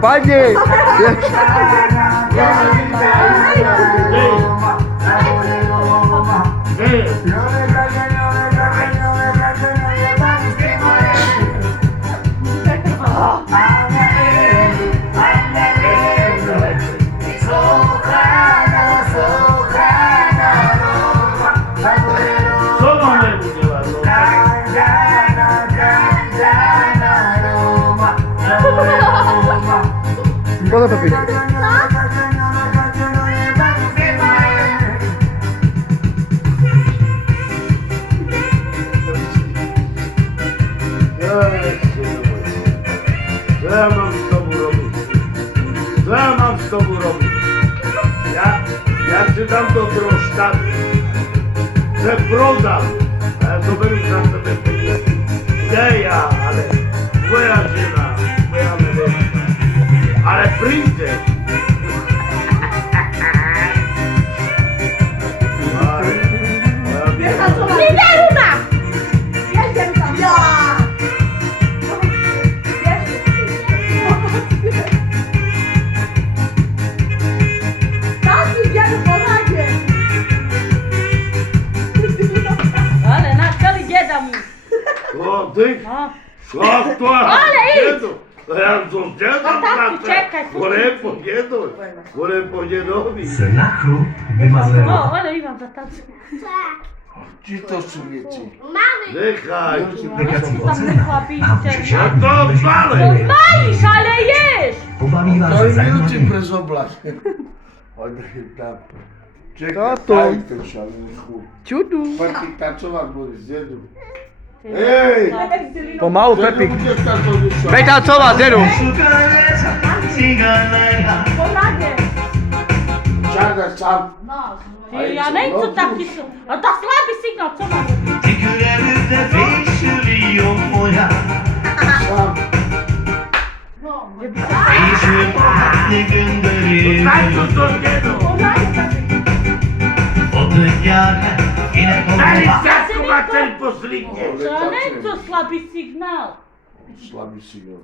Panie! Co mamy udzielać? Poda Pepik. Co ja mam z tobą robić? Co ja mam z tobą robić? Ja ci dam do drożdża, że prodam, ale to będę za tobie pieniędzy. Nie ja, ale twoja żona, twoja mężczyzna. Ale przyjdzie. Lideruna! Jedziemy tam! Ja! Tam idziemy po razie! Ale na celi dzieda mu. O, ty? No. Co to? Ale idź! To ja co dziedą A tak, czekaj, Wolę pojedą. Wolę pojedowi. Synaku, wymazałem. O, ale Iwan za tacy. Ci to człowieci. Dychaj. Wakacji Tam ocena. wychłapi A ten. przysiadł. No to odwalaj. Malisz, ale jesz! Pobawiła To się i za minuty mną. bez oblast. Odchyl tam. Czekaj, Tato. daj ten szalony chuj. Ciudu. Parki taczować, bo zjedu. Ej! Pomału Pepik. Uciekł taczowy szal. Weź tancować, Zeru. Po razie! Czarna sam. No, ja nie chcę taki... A to słaby sygnał, co mam? Sam. Tak to do dziedą. Po razie! Daj ciastko ma ten poslignie. To nie chcę słaby sygnał. Słaby sygnał.